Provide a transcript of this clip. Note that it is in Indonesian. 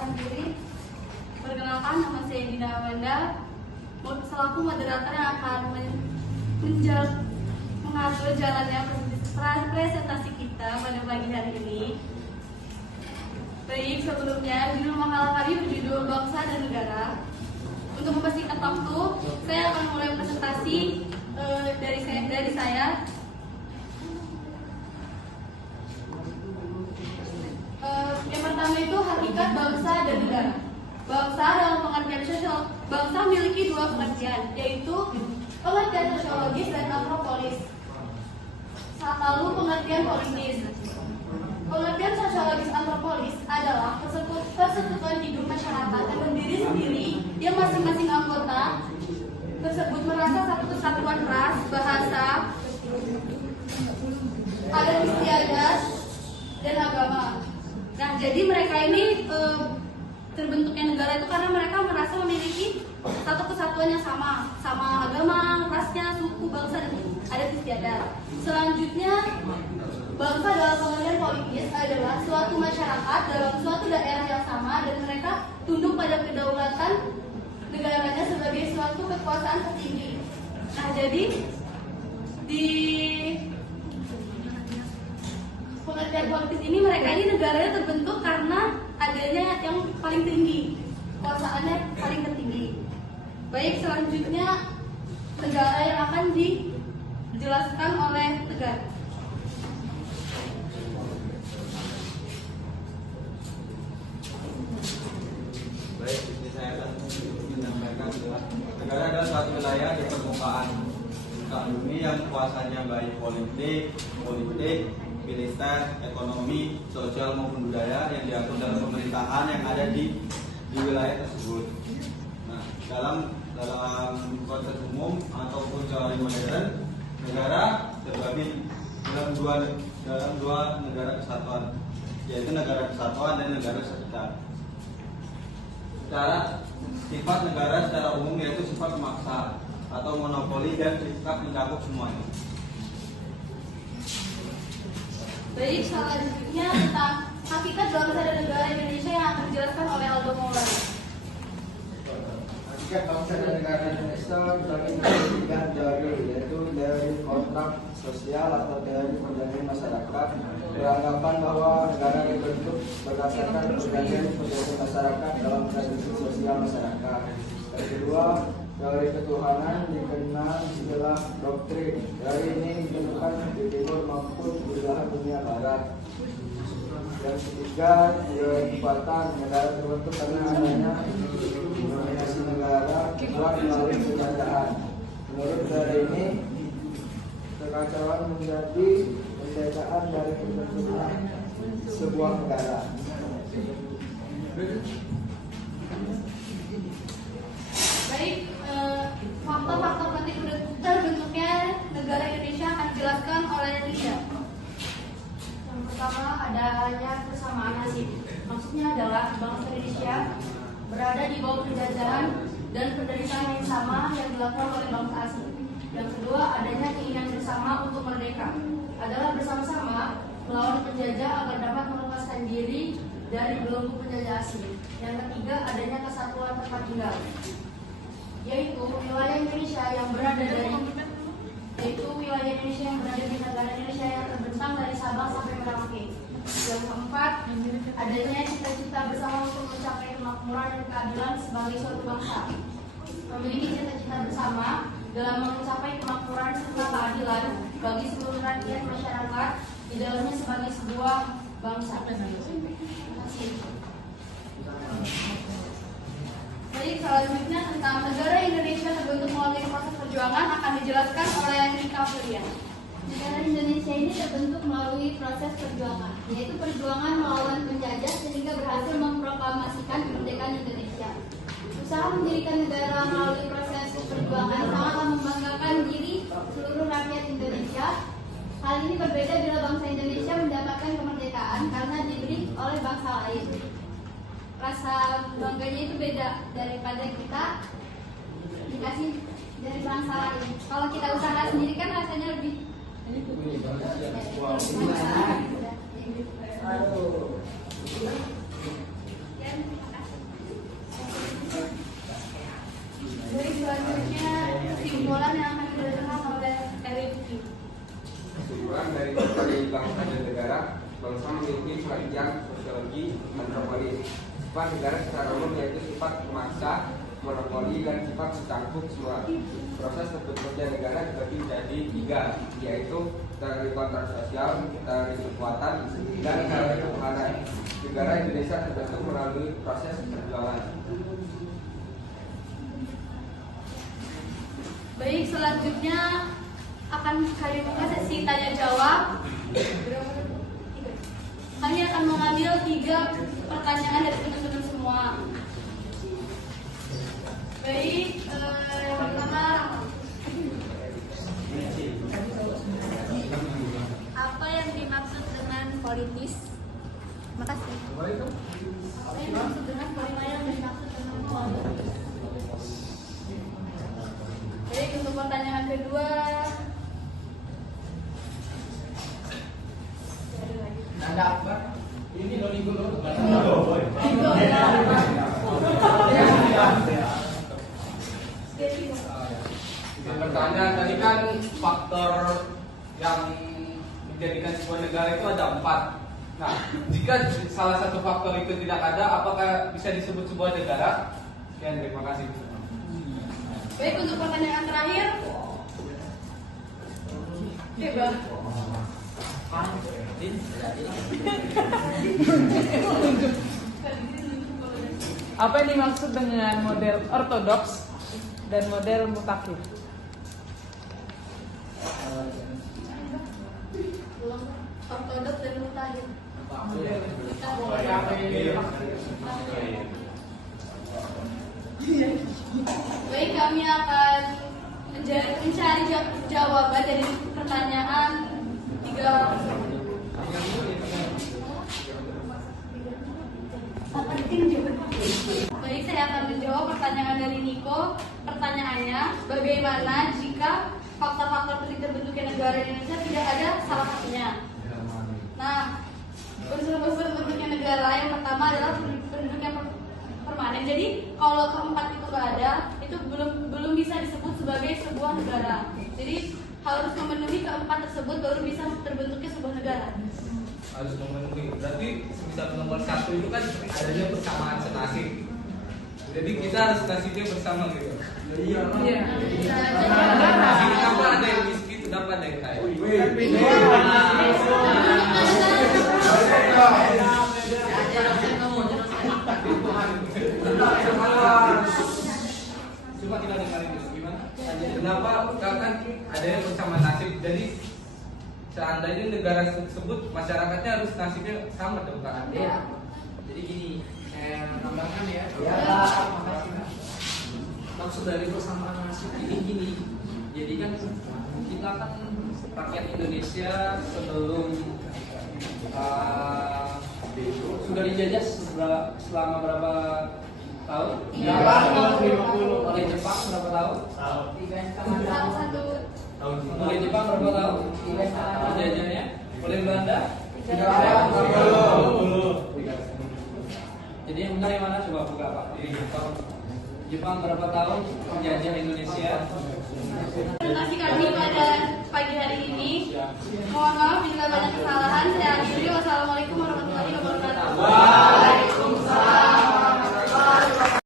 Perkenalkan diri. Perkenalkan, nama saya Dina Amanda. Selaku moderator yang akan mengatur jalannya presentasi kita pada pagi hari ini. Baik, sebelumnya judul makalah kami berjudul Bangsa dan Negara. Untuk mempersingkat waktu, saya akan mulai presentasi dari saya. Yang pertama itu hakikat bangsa dan negara. Bangsa dalam pengertian sosial, bangsa memiliki dua pengertian, yaitu pengertian sosiologis dan antropolis. Lalu pengertian politis. Pengertian sosiologis antropolis adalah persekutuan hidup masyarakat yang berdiri sendiri, yang masing-masing anggota tersebut merasa satu kesatuan ras, bahasa, adat istiadat, dan agama. Nah, jadi mereka ini terbentuknya negara itu karena mereka merasa memiliki satu kesatuan yang sama agama, rasnya, suku, bangsa, dan adat istiadat. Selanjutnya, bangsa dalam pengertian politis adalah suatu masyarakat dalam suatu daerah yang sama dan mereka tunduk pada kedaulatan negaranya sebagai suatu kekuasaan tertinggi. Nah, jadi di pengertian politis ini mereka ini negaranya terbentuk karena adanya yang paling tinggi, kekuasaannya paling tertinggi. Baik, selanjutnya negara yang akan dijelaskan oleh Tegar. Baik, ini saya akan menyampaikan bahwa negara adalah suatu wilayah di permukaan bumi yang kuasanya baik politik, militer, ekonomi, sosial maupun budaya yang diatur dalam pemerintahan yang ada di wilayah tersebut. Nah, dalam konteks umum ataupun teori modern, negara terbagi dalam dua negara kesatuan, yaitu negara kesatuan dan negara kesatuan. Secara sifat negara secara umum yaitu sifat memaksa atau monopoli dan sifat mencakup semuanya. Baik, selanjutnya tentang hakikat bangsa dan negara Indonesia yang akan dijelaskan oleh Aldo Maulana. Hakikat bangsa dan negara Indonesia terbagi dari tiga teori, yaitu teori kontrak sosial atau teori perjanjian masyarakat, beranggapan bahwa negara dibentuk berdasarkan perjanjian masyarakat dalam tradisi sosial masyarakat. Yang kedua, teori ketuhanan dikenal istilah doktrin. Teori ini ditemukan di timur maupun di belahan dunia barat. Yang ketiga, teori kekuatan. Negara terbentuk karena adanya dominasi negara kuat melalui penjajahan. Menurut teori ini, kekacauan menjadi penjajahan dari pembentukan sebuah negara. Baik, faktor-faktor penting terbentuknya negara Indonesia akan dijelaskan oleh Lia. Yang pertama, adanya persamaan nasib. Maksudnya adalah bangsa Indonesia berada di bawah penjajahan dan penderitaan yang sama yang dilakukan oleh bangsa asing. Yang kedua, adanya keinginan bersama untuk merdeka, adalah bersama-sama melawan penjajah agar dapat melepaskan diri dari belenggu penjajah asing. Yang ketiga, adanya kesatuan tempat tinggal, yaitu wilayah Indonesia yang berada di negara Indonesia yang terbentang dari Sabang sampai Merauke. Yang keempat, adanya cita-cita bersama untuk mencapai kemakmuran dan keadilan sebagai suatu bangsa. Memiliki cita-cita bersama dalam mencapai kemakmuran serta keadilan bagi seluruh rakyat masyarakat di dalamnya sebagai sebuah bangsa. Terima kasih. Baik, selanjutnya tentang negara Indonesia terbentuk melalui proses perjuangan akan dijelaskan oleh Rika Fulian. Negara Indonesia ini terbentuk melalui proses perjuangan, yaitu perjuangan melawan penjajah sehingga berhasil memproklamasikan kemerdekaan Indonesia. Usaha mendirikan negara melalui proses perjuangan sangatlah membanggakan diri seluruh rakyat Indonesia. Hal ini berbeda bila bangsa Indonesia mendapatkan kemerdekaan karena diberi oleh bangsa lain. Rasa bangganya itu beda daripada kita dikasih dari bangsa lain. Kalau kita usaha sendiri kan rasanya lebih Aduh. Ya, terima kasih. ideologi monopoli. Sifat negara secara umum yaitu sifat memaksa, monopoli, dan sifat mencakup semua. Proses terbentuknya negara dibagi menjadi 3, yaitu teori kontrak sosial, teori kekuatan, dan teori ketuhanan. Negara Indonesia terbentuk melalui proses perjuangan. Baik, selanjutnya akan kami buka sesi tanya jawab. Kami akan mengambil 3 pertanyaan dari teman-teman semua. Baik, yang pertama, Apa yang dimaksud dengan politis? Makasih. apa yang dimaksud dengan politis? Baik, untuk pertanyaan kedua, Ada apa? Ini dulu. Pertanyaan tadi kan faktor yang menjadikan sebuah negara itu ada 4. Nah, jika salah satu faktor itu tidak ada, apakah bisa disebut sebuah negara? Ya, terima kasih. baik, untuk pertanyaan terakhir, coba. Apa yang dimaksud dengan model ortodoks dan model mutakhir? Ortodoks dan mutakhir. Baik, kami akan mencari jawaban dari pertanyaan 3. Baik, saya akan menjawab pertanyaan dari Niko. Pertanyaannya, bagaimana jika faktor-faktor penting terbentuknya negara Indonesia tidak ada salah satunya? Nah, unsur-unsur terbentuknya negara yang pertama adalah penduduknya permanen. Jadi kalau keempat itu nggak ada, itu belum bisa disebut sebagai sebuah negara. Jadi harus memenuhi keempat tersebut baru bisa terbentuknya sebuah negara. Harus memenuhi. Berarti misal nomor 1 itu kan adanya persamaan senasib. Jadi kita harus nasibnya bersama gitu. Iya. Kenapa ada yang miskin, kenapa ada yang kaya? Cuma kita dengarin dulu gimana? Kenapa kan ada yang bersama nasib? Jadi seandainya negara tersebut masyarakatnya harus nasibnya sama dong kan? Iya. Jadi gini, tambahkan ya. Ya. Makasih. Maksud dari persamaan nasib ini gini. Jadi kan kita kan rakyat Indonesia sebelum sudah dijajah selama berapa tahun? 50. Oleh Jepang berapa tahun? Satu. Oleh Jepang berapa tahun? Dijajahnya? Oleh Belanda? 30. Jadi yang benar yang mana? Coba buka Pak. Jepang berapa tahun menjajah Indonesia? Terima kasih kami pada pagi hari ini. Mohon maaf bila banyak kesalahan. Saya akhiri. Wassalamualaikum warahmatullahi wabarakatuh.